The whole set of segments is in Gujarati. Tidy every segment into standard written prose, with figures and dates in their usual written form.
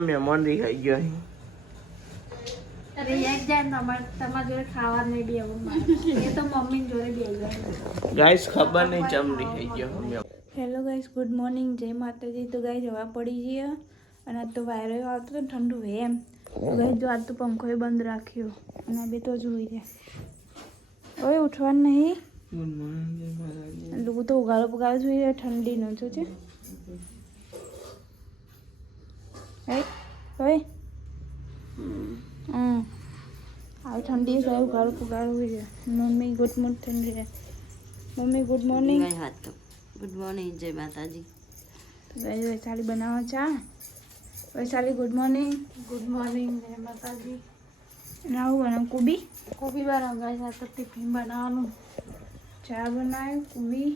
મહેમાન દેખાઈ ગયો ગાઈસ ખબર નહીં ચમડી થઈ ગયો. હેલો ગાઈસ, ગુડ મોર્નિંગ, જય માતાજી. તો ગાઈસ હવા પડી ગઈ અને આજ તો વાયરો આવતો તો ઠંડુ હે એમ. તો ગાઈસ જો આજ તો પંખો બંધ રાખ્યો અને બે તો જોઈ રહ્યા. ઓય ઉઠવાનું નહીં. લોકો તો ઉગાડો પગાડો જોઈ રહ્યા ઠંડી નો છો છે. ઓય આ ઠંડી છે ઉગાડો પગાડો જોઈ રહ્યા. મમ્મી ગુડ મોર્નિંગ ઠંડી રહે. Mummy good morning. Good morning, જય માતાજી. વૈશાલી બનાવો ચા. Vaishali good morning. Good morning, જય માતાજી. અને આવું બનાવું કોબી બનાવું ગાઈસ. આ તો ટિફિન બનાવવાનું. ચા બનાવ્યું કોબી.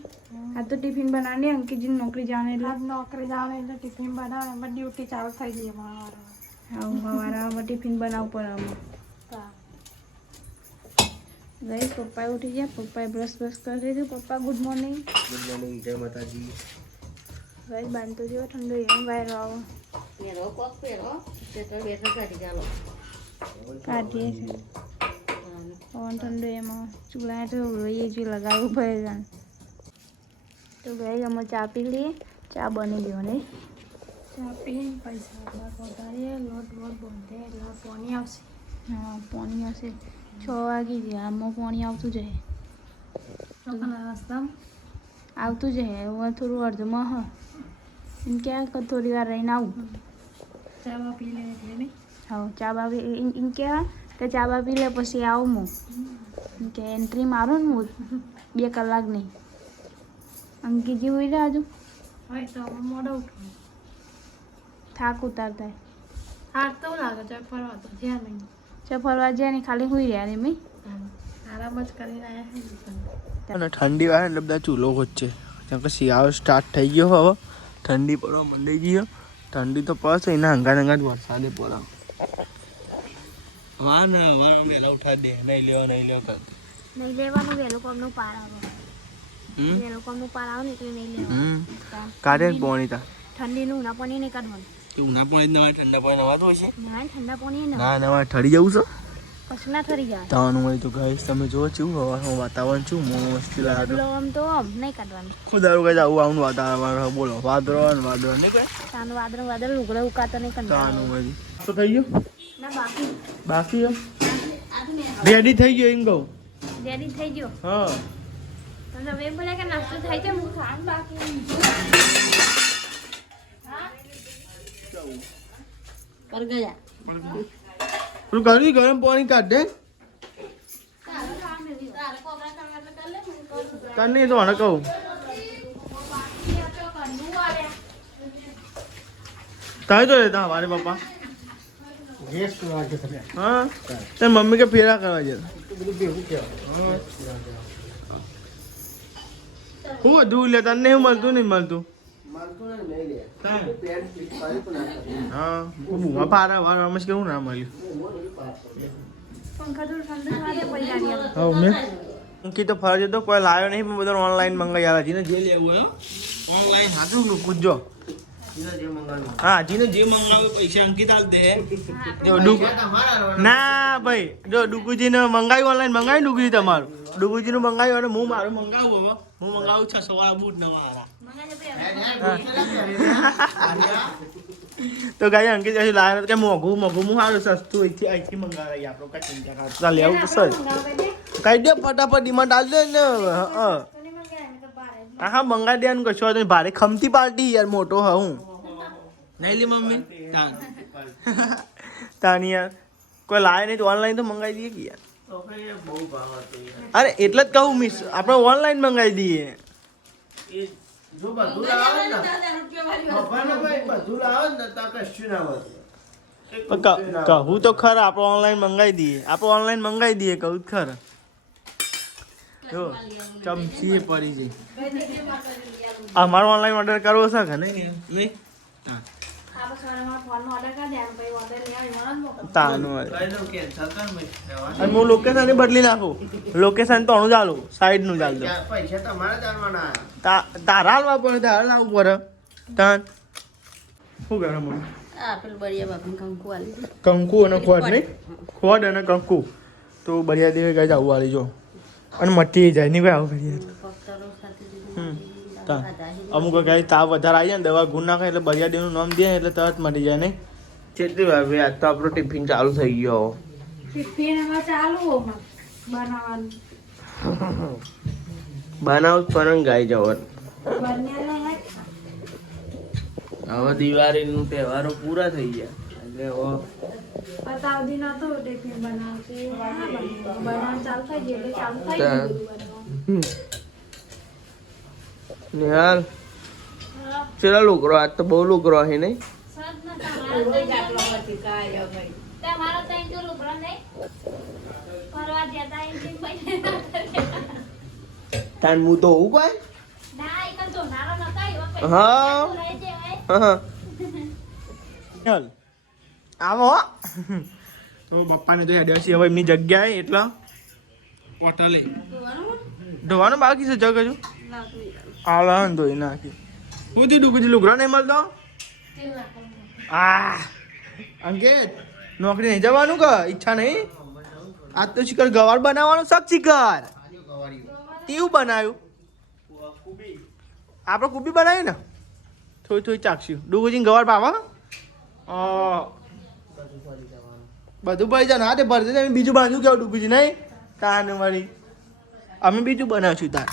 આ તો ટિફિન બનાવવાની અંકિતજી નોકરી જવાની એટલે નોકરી જવાની એટલે ટિફિન બનાવે એમાં ડ્યુટી ચાલુ થઈ ગઈ અમારા. હા સવારમાં ટિફિન બનાવવું પડે આમાં. ગાઈસ પપ્પા ઉઠી ગયા. પપ્પાએ બ્રશ કરી દીધું. પપ્પા ગુડ મોર્નિંગ. ગુડ મોર્નિંગ, જય માતાજી. ગાઈસ બાંધતો જેવો ઠંડો એમ વાયરો આવો કાઢીએ છે. પવન ઠંડો એમાં ચૂલા તો એ જ લગાવવું પડે જાણ. તો ગાઈસ અમે ચા પી લઈએ. ચા બની ગયો ને ચા પીને પૈસા વધારીએ. લોટ બાંધે એટલે પાણી આવશે. હા પાણી આવશે. 6 વાગી ગયા. આમાં પાણી આવતું જાય. આવતું જાય. હવે થોડું અડધમાં હ એમ ક્યાં થોડી વાર રહીને આવું. ચા બા પી લે એટલે નહીં. હા ચા બા એમ ક્યાં કે ચા બા પી લે પછી આવું હું કે એન્ટ્રી મારું ને હું 2 કલાક નહીં. અંકિતજી હોઈ રહ્યા હજુ તો મોડો ઉઠવું થાક ઉતારતા થાક તો લાગે છે. ફરવા તો જ્યાં નહીં છે. ફરવા જ્યાં નહીં ખાલી હોઈ રહ્યા ને મેં આરામ જ કરીને આવ્યા. અને ઠંડી વાળે એટલે બધા ચૂલો છે. કેમ કે શિયાળો સ્ટાર્ટ થઈ ગયો હવે. ઠંડી પડવા મંડી ગયો. ઠંડી તો પડશે એના અંગાત વરસાદે પડે. હા ને અમારા વહેલા ઉઠાડી દે. નહીં લેવા કર નહીં લેવાનું. વહેલું કોમનું પાર આવે. વહેલું કોમનું પાર આવે ને એટલે નહીં લેવાનું. કાઢે પાણી તા ઠંડીનું ઉના પાણી નહીં કાઢવાનું. ઉના પાણી નવા ઠંડા પાણી નવાતું હોય છે. ના ઠંડા પાણી ના નવા ઠરી જવું છે. કશું ના ઠરી જાય. તાનું હોય તો ગાઈસ તમે જો છું હવાનું વાતાવરણ છું મસ્ત લાગે. આમ તો આમ નહીં કાઢવાનું. ખુદારું કઈ આવું વાતાવરણ બોલો. વાદળો નહીં કઈ તાનું વાદળ લુગડે ઉકાતો નહીં કાઢવાનું. તાનું હોય તો થઈ ગયું ના બાકી રેડી થઈ ગયો એમ કહું. રેડી થઈ ગયો. હા તમે એમ બોલ્યા કે નાસ્તો થાય છે. હું ખાવાનું બાકી પર ગયા તું કરી ગરમ પાણી કાઢ દે. તને તો હને કહું તારે તો રહેતા હવારે પપ્પા. હા તે મમ્મી કે ફેરા કરવા જતા. હું બધું લે તને શું મળતું નહીં મળતું. હા બુમા પારા વાળા કેવું ના મળ્યું. અંકિત તો ફરજ તો કોઈ લાવ્યો નહીં પણ બધા ઓનલાઈન મંગાવી આવ્યા. જીને જે લેવું હોય ઓનલાઈન સાચું પૂછજો. હા જીને જે મંગાવ્યું પૈસા અંકિત આલ દે. ના ભાઈ જો ડુગુજીને મંગાવ્યું ઓનલાઈન મંગાવ્યું ડુગુજી તમારું. ડુગુજીનું મંગાવ્યું અને હું મારું મંગાવું. હવે હું મંગાવું 600 વાળા બૂટ નવા. તો ગાય અંકિત હજી લાવ્યો કે મોઘું હું સારું સસ્તું અહીંથી મંગાવી આપણો કઈ ચિંતા કરતા લેવું તો સર કઈ દે ફટાફટ ડિમાન્ડ આલ દે ને. હા મંગાવી દેવાનું કશું હતું. ભારે ખમતી પાર્ટી યાર મોટો હા હું નહીં લી મમ્મી તાની યાર કોઈ લાવે નહીં તો ઓનલાઈન તો મંગાવી દઈએ કે યાર. અરે એટલે જ કહું મિસ આપણે ઓનલાઈન મંગાવી દઈએ. જો બધું લાવે ને કહું તો ખરા આપણે ઓનલાઈન મંગાવી દઈએ. કહું ખરા જો ચમચી પડી જાય. અમારો ઓનલાઈન ઓર્ડર કરવો છે કે નહીં. તાનું અને હું લોકેશન બદલી નાખું. લોકેશન તો અણું ચાલુ સાઈડ નું ચાલતું. તારા હાલવા પડે તારા લાવવું પડે. તાન શું કરે મમ્મી? આ પેલું બળિયા બાપને કંકુ આલી કંકુ અને ખોડ નહીં, ખોડ અને કંકુ તો બળિયા દેવે ગાય આવું વાળી જો અને મટી જાય નહીં ભાઈ આવું કરીએ. પક્તરો સાથે અમુક ગાય તાવ વધારે આવી જાય ને દવા ગુણ નાખે એટલે બળિયા દેવનું નામ દે એટલે તરત મટી જાય નહીં. કેટલી વાર ભાઈ આજ તો આપણો ટિફિન ચાલુ થઈ ગયો. બનાવ પણ ગાય જવર હવે દિવાળીનું તહેવારો પૂરા થઈ ગયા એટલે નિહાલ ચેલા લોકરો આજ તો બહુ લોકરો હે નહીં. તાન હું તો હું કોઈ હા આવો તો પપ્પાને તો હેડ્યા છે હવે એમની જગ્યાએ એટલે હોટલે ધોવાનું બાકી છે જગ હજુ આલા ધોઈ નાખી. હું થયું કુછ લુગડા નહીં મળતો. અંકિત નોકરી નહીં જવાનું કે ઈચ્છા નહીં? આજ તો શિખર ગવાર બનાવવાનું શક શિખર તેવું બનાવ્યું આપણે કુબી બનાવી ને થોડી થોડી ચાખશું. ડુગુજી ગવાર પાવા બધું ભરી જાય. હા તે ભરશે તમે બીજું બાંધું કેવું ડુગુજી નહીં તાન વળી અમે બીજું બનાવશું તાર.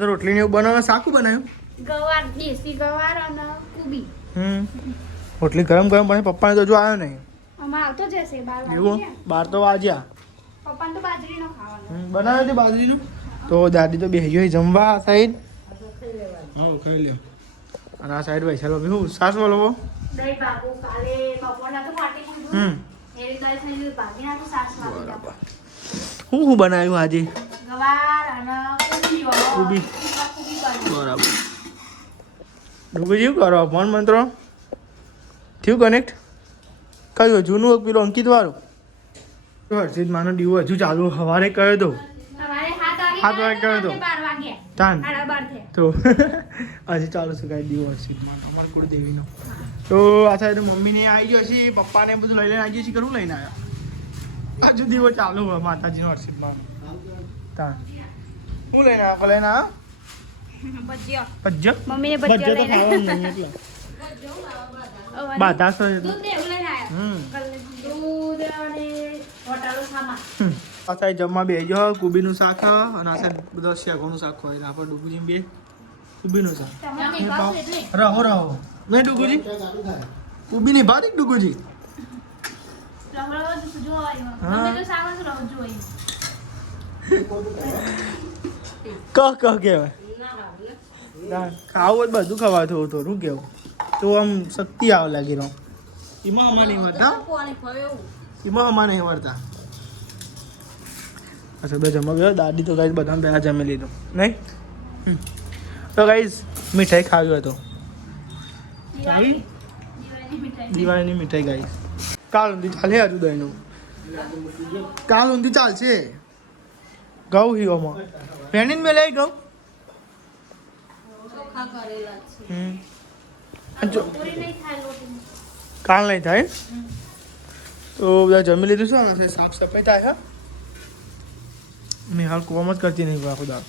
તો રોટલી ને એવું બનાવવા શાકું બનાવ્યું ગવાર દેશી ગવાર અને કુબી. રોટલી ગરમ ગરમ બને. પપ્પાને તો હજુ આવ્યો નહીં. અમાર આવતો જશે 12 એવું વાગે. 12 તો વાગ્યા. પપ્પાને તો બાજરીનો ખાવાનો. બનાવ્યું છે બાજરીનું તો દાદી તો બેસી ગઈ જમવા આ સાઈડ. હા ખાઈ લ્યો. અને આ સાઈડ વૈશાલ ભાભી શું સાસ બોલો દહીં બાબુ કાલે બપોરના તો ફાટી ગયું. એ રીતે થઈ ગયું ભાગીના તો સાસ વાગી ગયા. શું બનાવ્યું આજે? ગવાર અને કુબી. બરાબર. ડુગુજી કરો ફોન મંત્રો થયું કનેક્ટ કયું જૂનું પેલું અંકિત વાળું હર્ષિત માનો ડીવો હજુ ચાલુ સવારે કર્યો તો 7 વાગે કર્યો તો તાન તો હજી ચાલુ છે કાંઈ ડીવો હર્ષિત માનો અમારા કુળદેવીનો. તો આ સાઈડ મમ્મીને આવી ગયો છે, પપ્પાને બધું લઈ લઈને આવી ગયો છે. કરવું લઈને આવ્યા હજુ દીવો ચાલુ હોય માતાજીનો હર્ષિત માનો. તાન હું લઈને આવ્યો લઈને આવ્યો ભજ્જો મમ્મીને ભજ્જો ભજીયા તો લઈને ખાવાનું નહીં એટલે બાધા તો દૂધ ને એવું લઈને આયા. દૂધ અને હોટાલો સામાન. આ સાઈડ જમવા બે જો કુબીનું શાક અને આ સાઈડ બધા શેકોનું શાક હોય. આપણે ડુગુજી બે કુબીનું શાક તમારે ભાવ એટલે રહો નહીં ડુગુજી કુબી નહીં ભાતી ડુગુજી રવળો જો આવ્યો. મમ્મી તો સામાન જ રહો જોઈ. કહેવાય ખાવું બધું ખવા થોડું થોડું કેવું તો આમ શક્તિ આવે લાગી રહો. એમાં અમારે નહીં મળતા એમાં અમારે નહીં મળતા. અચ્છા બધા જમવા ગયો દાદી તો ગાઈસ બધા પહેલાં જમી લીધું નહીં. તો ગાઈસ મીઠાઈ ખાવી હતો દિવાળીની મીઠાઈ ગાઈસ. કાલ ઊંધી ચાલે હજુ દહીંનું કાલ ઊંધી ચાલશે. ઘઉં હીઓમાં પેણીને મેં લઈ ઘઉં પૂરી નહીં થાય લોટી. કાલ નહીં થાય તો બધા જમી લીધું છે ને સાફ સફાઈ થાય છે. મેં હાલ કોમ જ કરતી નહીં આખો દાળ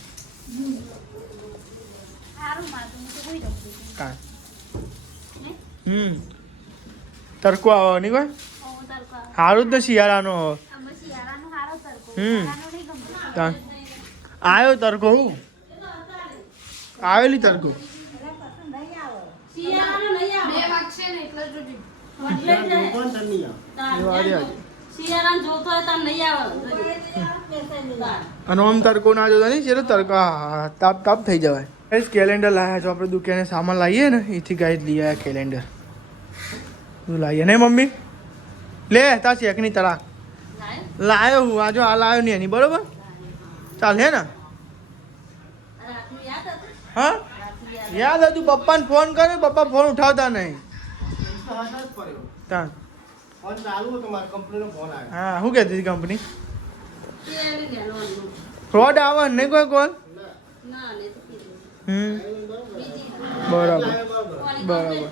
સારું મારું હું તો કોઈ દઉં. કાંઈ તડકો આવે નહીં કોઈ સારું જ ને શિયાળાનો શિયાળાનો સારો તડકો. હમ. શિયાળાનો નહીં ગમતો. આવ્યો તડકો હું આવેલી તડકો અને આમ તડકો ના જોતા નહીં ચેલો તડકો તાપ તાપ થઈ જવાય. કેલેન્ડર લાવ્યા છો આપણે દુકાને સામાન લાવીએ ને એથી ગાઈડ લઈ આવ્યા કેલેન્ડર તું લાવીએ નહીં મમ્મી લે તા શેકની તળાક લાવ્યો હું આજો આ લાવ્યો નહીં એની બરોબર ચાલ હે ને હા યાદ હતું પપ્પાને ફોન કર્યો, પપ્પા ફોન ઉઠાવતા નહીં. તાન ફોન ચાલુ હતો મારો કંપનીનો ફોન આવ્યો. હા શું કહેતી હતી કંપની? કેરી લેવાનું. ફ્રોડ આવે નહીં કોઈ કોલ? ના લે તો કીધું. બરાબર બરાબર.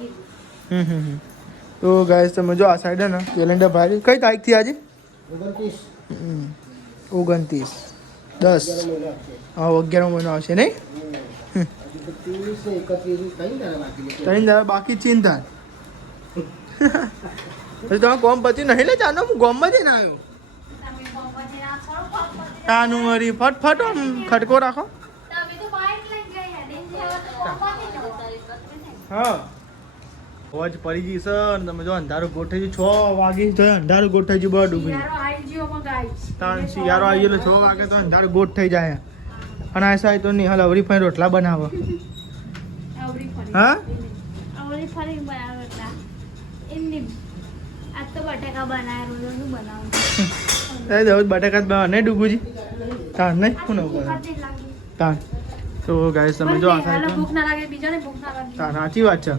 તો ગાઈસ તમે જો આ સાઈડ હે ને કેલેન્ડર ભાઈ કઈ તારીખથી આજે? 29 10 હા 11 મહિનો આવશે નહીં? 3 દાડા બાકી ચિંતા. તમે કોમ પછી નહીં લે ચાનો હું ગોમમાં જઈને આવ્યો. તાનું વળી ફટફટ આમ ખટકો રાખો. હા અવાજ પડી ગઈ છે અને તમે જો અંધારું ગોઠવી 6 વાગે તો અંધારું ગોઠવી ગયું. બહુ ડૂબી તાણ શિયાળો આવી ગયો 6 વાગે તો અંધારું ગોઠ થઈ જાય. અને આ સાહેબ તો નિહાલ અવરી ફાઈ રોટલા બનાવો. હા બટાકા બનાવે નહીં ડૂબુજી? તાણ નહીં શું તાણ તો ગાઈસ તમે જો આ સાઈડ તાણ સાચી વાત છે.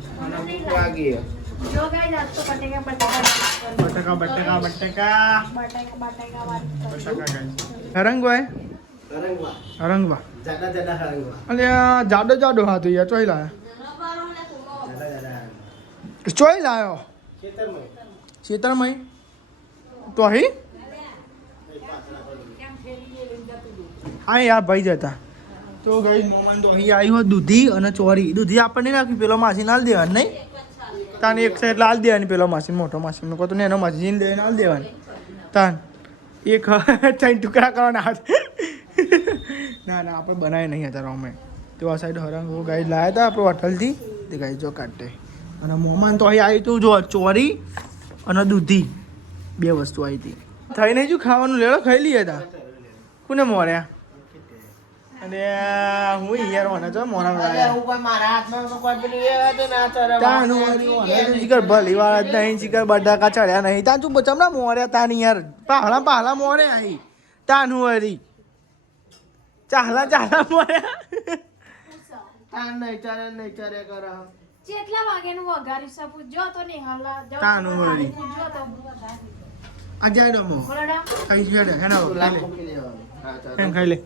હરંગવા હરંગવા અને જાડો જાડો હા તો યાર ચોઈ લાયો ચોઈ લાયો ખેતરમાં તો અહીં હા યાર ભાઈ જતા તો ગઈ મોમાન તો અહીં આવ્યું દૂધી અને ચોરી. દૂધી આપણને નાખી પેલો માસી નાલ દેવાની નહીં? તાન એક સાઈડ લાલ દેવાની પેલો માસી મોટો માસી મેં કહું એનો માસી દે નાલ દેવાની. તાન એક ત્રણ ટુકડા કરવાના હાથ. ના ના આપણે બનાવી નહીં હતા અમે તો આ સાઈડ હરંગ ગાઈ લાવ્યા હતા આપણે હોટલથી તે ગાઈ જો કાઢે. અને મોમાન તો અહીં આવ્યું હતું જો ચોરી અને દૂધી 2 વસ્તુ આવી હતી. થઈ નહીં જો ખાવાનું લેડો ખાઈ લઈએ હતા. કોને મોર્યા? અને હું યાર મને તો મોરા ભલી વાત નહીં ચીકર બટાકા ચડ્યા નહીં તાં તું ચમડા મોર્યા તાન યાર પાહલા મોરે અહીં તાન વરી ચાહલા મોર્યા તાન નહીં ચારે કરા કેટલા વાગ્યાનું વઘારી સપૂત જો તો નહીં હાલા તાનું વળી આ જાય ડમો ખાઈ જાય હેના ખાઈ લે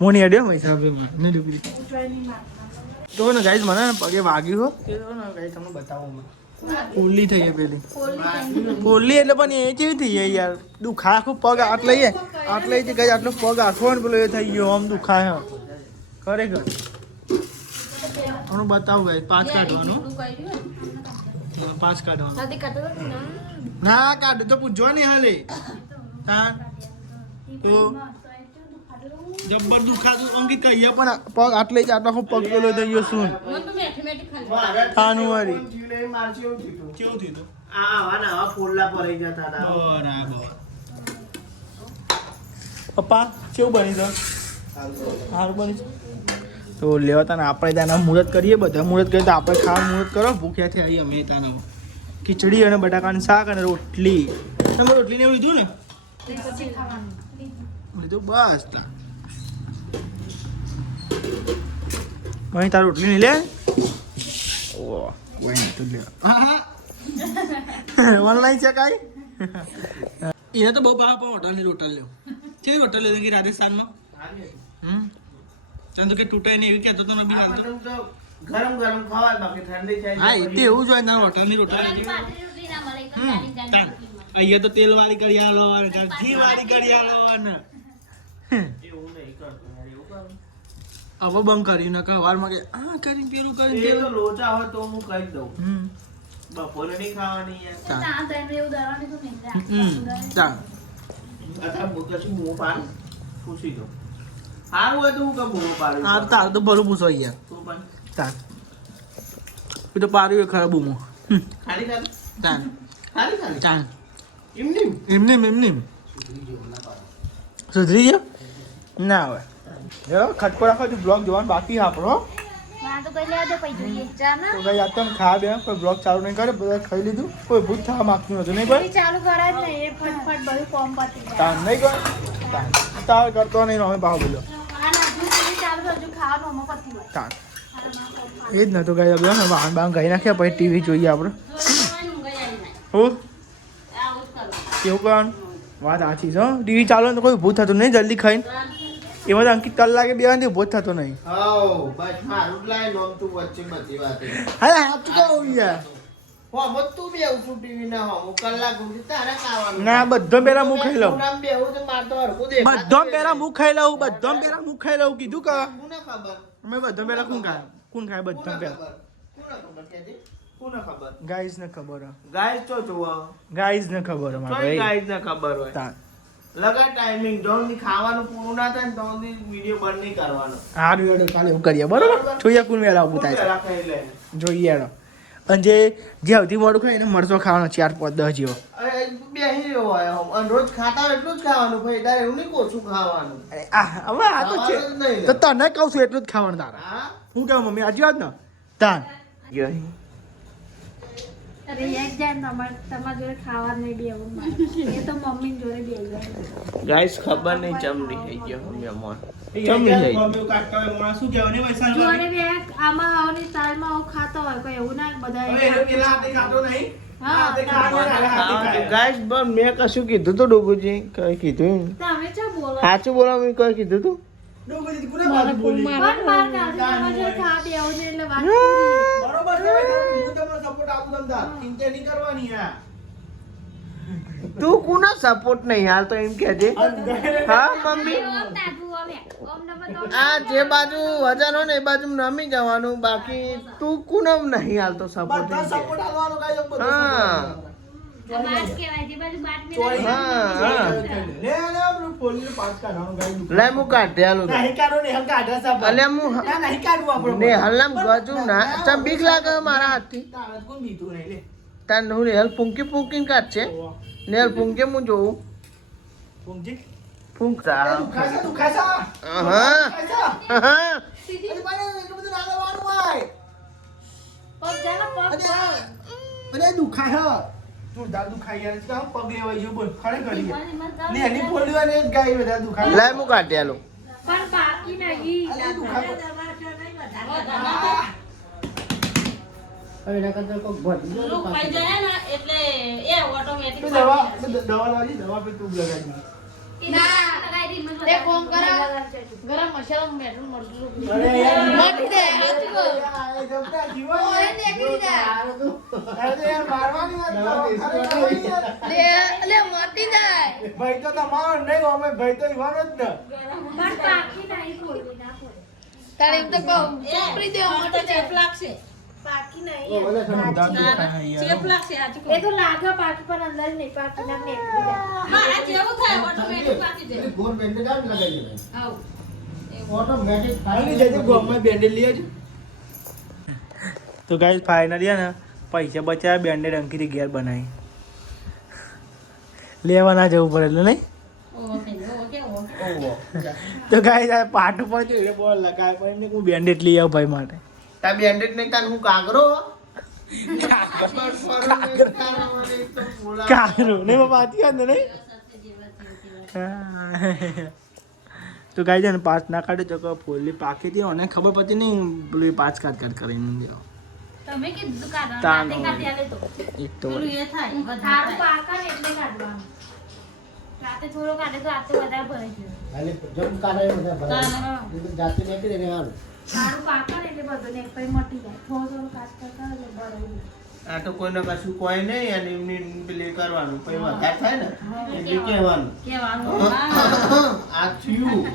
મોની અડ્યો હોય સાહેબ ને ડુગરી તો ને ગાઈસ મને પગે વાગ્યું હો કે તો ને ગાઈસ તમને બતાવું મેં પોલી થઈ ગઈ પેલી પોલી એટલે પણ એ કેવી થઈ ગઈ યાર દુખા આખો પગ આટલે જ ગાઈસ આટલો પગ આખો ને પેલો એ થઈ ગયો આમ દુખાય ખરેખર. આનું બતાવું ગાઈસ 5 કાઢવાનું 5 કાઢવાનું ના કાઢ તો પૂછજો ને હાલે હા તો જબ્બર દુખાતું અંકિત કહીએ પણ પગ આટલે જ આટલો પગ પેલો થઈ ગયો શું થાનું વાળી કેવું થયું આવા ફોલ્લા પડી જતા હતા. બરાબર પપ્પા કેવું બની તો સારું બની તો લેવા તાને આપણે ત્યાંના મુહૂર્ત કરીએ બધા મુહૂર્ત કરીએ તો આપણે ખાવાનું મુહૂર્ત કરો ભૂખ્યાથી આવીએ અમે ત્યાંના ખીચડી અને બટાકાનું શાક અને રોટલી. તમે રોટલીને એવું લીધું ને લીધું બસ તાર રોટલી નહીં લે ઓનલાઈન છે કાંઈ એને તો બહુ ભાવ પણ હોટલની રોટલ લ્યો છે હોટલ લેવું કે રાજસ્થાનમાં ચાંદ કે તૂટે નહીં એવી કહેતો તો નથી માનતો ગરમ ખવાય બાકી ઠંડી થાય. હા એ તો એવું જ હોય તાર હોટલની રોટલ અહીંયા તો તેલ વાળી કરિયાલો અને ઘી વાળી કરિયાલો અને એવું નહીં કરતો યાર એવું કરું. હવે બંધ કર્યું ને વારમાં કે આ કરીને પેલું કરીને એ તો પેલું લોચા હોય તો હું કહી દઉં બપોરે નહીં ખાવાની યાર. અથવા કશું મોં પાડું પૂછી દઉં સારું હોય તો હું કહું મોં પાડું. હા તારું તો ભલું પૂછો યાર તું પણ તાર એ તો પાડ્યું એ ખરાબ બૂમો ખાલી ખાલી તાર ખાલી તાર એમની એમને સુધરી ગયો ના હવે ખટકો રાખો બ્લોગ જોવાનું બાકી આપણો તો કઈ યાદ તો ખાવા બે કોઈ બ્લોગ ચાલુ નહીં કરે બધા ખાઈ લીધું કોઈ ભૂત થવા માંગતું નતું નહીં ભાઈ ચાલુ કરાય જ નહીં ફટફટ બધું ફોર્મ પતી તાર નહીં કરે તાર કરતો નહીં અમે ભાવ બોલો તાન એ જ નતો ગાય હવે ને વાહન બાહન ગાઈ નાખ્યા પછી ટીવી જોઈએ આપણે હું કેવું કરવાનું વાત સાચી છે ટીવી ચાલો તો કોઈ ઊભું થતું નહીં જલ્દી ખાઈને એમાં તો અંકિત કલાકે બેવાની ઊભો જ થતો નહીં હાઉ બસ મારું જ લાય નોમ તું વચ્ચે બધી વાત હા સાચું કહું યાર હો તું બે ઉઠું ટીવી ના હો કલાક સુધી તારે ખાવાનું ના બધો પેલા હું ખાઈ લઉં નામ બે હું તો મારતો હરખું દેખાતું બધો પેલા હું ખાઈ લઉં બધો પેલા હું ખાઈ લઉં કીધું કે કોને ખબર મેં બધો પેલા કોણ ખાય બધો કોને પેલા ખબર કેજી કોને ખબર ગાઈઝ ને ખબર ગાઈસ તો જોવો ગાઈઝ ને ખબર કોઈ અમારે ગાઈસ ને ખબર હોય તાન લગા ટાઈમિંગ જોન ખાવાનું પૂરું ના થાય ને તો વિડિયો બંધ નહીં કરવાનો હારું હેડો કાલે એવું કરીએ બરોબર જોઈએ કોણ વેલા ઊભું થાય પેલા ખાઈ લે છે જોઈએ હેડો અને જે સૌથી મોડું ખાય એને મરચો ખાવાનો 4 5 10 જેવો અરે બેહી રહ્યો હોય અને રોજ ખાતા હોય એટલું જ ખાવાનું ભાઈ તારે એવું નહીં ઓછું ખાવાનું અરે હવે આ તો છે ખાવાનું જ નહીં. તો તને કહું છું એટલું જ ખાવાનું તારે હા હું કહું મમ્મી આજે વાત ને તાન અરે એક જાય ને તમારા જોડે ખાવા નહીં બેવું મારે એ તો મમ્મી જોડે બે જાય ગાઈસ ખબર નહીં ચમડી થઈ ગયો મહેમાન શું કહેવાનું જોડે બે આમાં આવની સ્ટાઇલમાં આવું ખાતો હોય કોઈ એવું ના બધા ગાઈસ બસ મેં કશું કીધું તો ડોગુજી કઈ કીધું તમે ચા બોલો સાચું બોલો મેં કઈ કીધું તું પણ માર કાઢી તમારા જોડે ખા બેવું છે એટલે વાત તું કોનો સપોર્ટ નહીં હાલ તો એમ કહેજે હા મમ્મી આ જે બાજુ વજન હોય ને એ બાજુ નમી જવાનું બાકી તું કુનમ નહીં હાલ તો સપોર્ટ હા લે હું કાઢે હાલું અલે હું ને હલમ ગજુ ના ચમ બીક લાગે મારા હાથથી તાર હું નેહલ પૂંકી પૂંકીને કાઢશે નેહલ પૂંકે હું જોઉં પૂંકતા લે હું કાઢે હાલું પણ બાકી નહીં ખાઈ જાય ને એટલે એ ઓટોમેટિક તે ફોન કરો ગરમ મસાલો મેઠું મરચું મટી દે લે મટી જાય ભાઈ તો તમારો નહીં અમે ભાઈ તો ઈવાનો જ ને પણ બાકી નહીં કોઈ ના કોઈ તારે એમ તો કહું ચોપડી દે મટી ચેપ લાગશે બાકી નહીં ચેપ લાગશે આજુ એ તો લાગે બાકી પણ અંદર નહીં બાકી ના નીકળી જાય મારા જેવું થાય ઓટોમેટિક પાકી જાય આવ તો ગાઈસ ફાઇનલી ને પૈસા બચાવ્યા બેન્ડેડ અંકિત ઘેર બનાવી લેવા ના જવું પડે એટલે નહીં તો ગાઈસ આ પાટું પર જોઈને બોલ લગાય પણ હું બેન્ડેડ લઈ આવું ભાઈ માટે તા બેન્ડેડ નહીં તાન હું કાગરો કારું નહીં બાબા આતી વાત નહીં તો ગાઈ છે ને પાંચ ના કાઢે તો ફૂલની પાકી હતી અને ખબર પડતી નહીં પેલું 5 કાટ કરીને દેવો તમે કીધું કાઢો તાનો. રાતે કાઢી આલે તો એક તો પેલું એ થાય વધારે તારું થાય. પાકા ને એટલે કાઢવાનું રાતે થોડો કાઢે તો રાતે વધારે ભરાઈ ગયો તારું પાકા ને એટલે બધું ને પછી મટી જાય થોડું થોડું કાચ કરતા એટલે ભરાઈ જાય આ તો કોઈને કશું કોઈ નહીં અને એમની પેલી કરવાનું પછી વધારે થાય ને એટલે કહેવાનું કહેવાનું આ થયું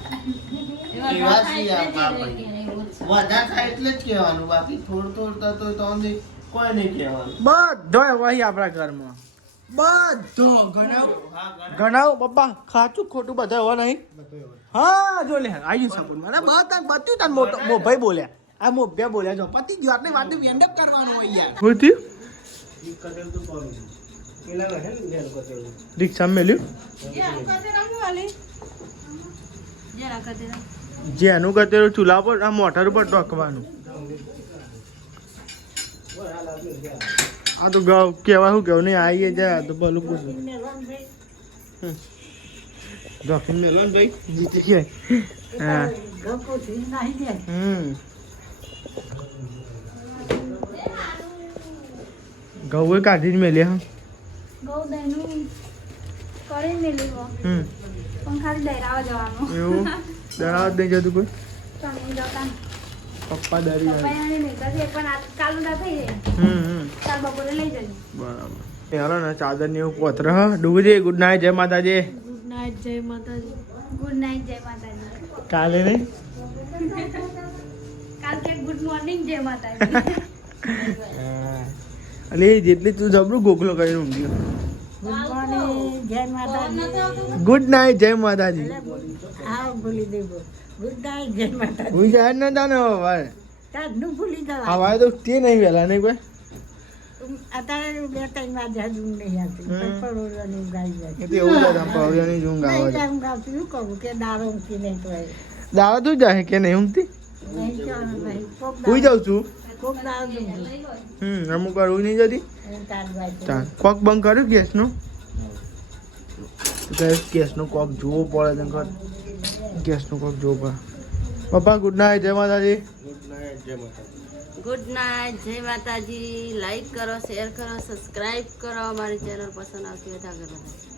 એવા એવા થાય છીએ એટલે આપણા જ કે એવું જ. વધારે થાય એટલે જ કહેવાનું બાકી થોડું તો કોઈ નહીં કહેવાનું બધો વહી આપણા ઘરમાં બધો ગણાવ હા ઘણા ગણાવ પપ્પા ખાચું ખોટું બધા એવા નહીં હા જો લે આવી સપોર્ટ મને બધા બધું તાર મોટો મો ભાઈ બોલ્યા આ મો બે બોલ્યા જો પતિ ગયો આટલી વાતે વેન્ડ અપ કરવાનું હોય યાર હોતી રિક્ષા મેલ્યું જરા કરતે રાખ. જેનું કતેરું ચૂલા પર આ મોટર ઉપર ટોકવાનું આ તો કેવા શું કેવું નહીં આવીએ જાય તો પેલું પૂછું જોખીન મેલો ને ભાઈ જીતી જાય હા ઘઉં કાઢીને મેલે હા ઘઉં દહીંનું કરીને મેલી હો હમ પણ ખાલી દહેરાવા જવાનું એવું દરાવ જ નહીં જતું કોઈ તમે જતા પપ્પા ડરી ગયા પપ્પા એને નહીં કરશે પણ આ કાલનું ના થઈ જાય હમ કાલ બપોરે લઈ જજો બરાબર હાલો ને ચાદર ને એવું પોત્ર હ ડુગરી ગુડ નાઇટ જય માતાજી ગુડ નાઇટ જય માતાજી ગુડ નાઇટ જય માતાજી કાલે નહીં કાલ કે ગુડ મોર્નિંગ જય માતાજી અલે જેટલી તું જબરું ગોખલો કરીને ઊંઘ્યો ગુડ મોર્નિંગ જય માતાજી ગુડ નાઇટ જય માતાજી હા ભૂલી દેવો ગુડ નાઇટ જય માતાજી હું જાય ન જાને હવે તારનું ભૂલી જવા હવાય તો તે નહીં વહેલા નહીં કોઈ અત્યારે 2-3 વાગ્યા ઊંઘ નહીં આવતી હમ. પરોળવાની ગાઈ જાય એ તો એવું જ હતા પવડિયાની જ ઊંઘ આવે છે ઊંઘ આવતી શું કહું કે દારૂ ઊંઘતી નહીં તો દાવા તું જાય કે નહીં ઊંઘતી નહીં કહેવાનું નહીં હું જાઉં છું કોક દારૂ ઊંઘી અમુક વાર હું નહીં જતી ચાલ કોક બંધ કર્યું ગેસનું ગેસનું કોક જોવો પડે છે ખર ગેસનું કોક જોવો પડે પપ્પા ગુડ નાઇટ જય માતાજી ગુડ નાઇટ જય માતાજી લાઈક કરો શેર કરો સબસ્ક્રાઇબ કરો અમારી ચેનલ પસંદ આવતી હોય તો આગળ વધારો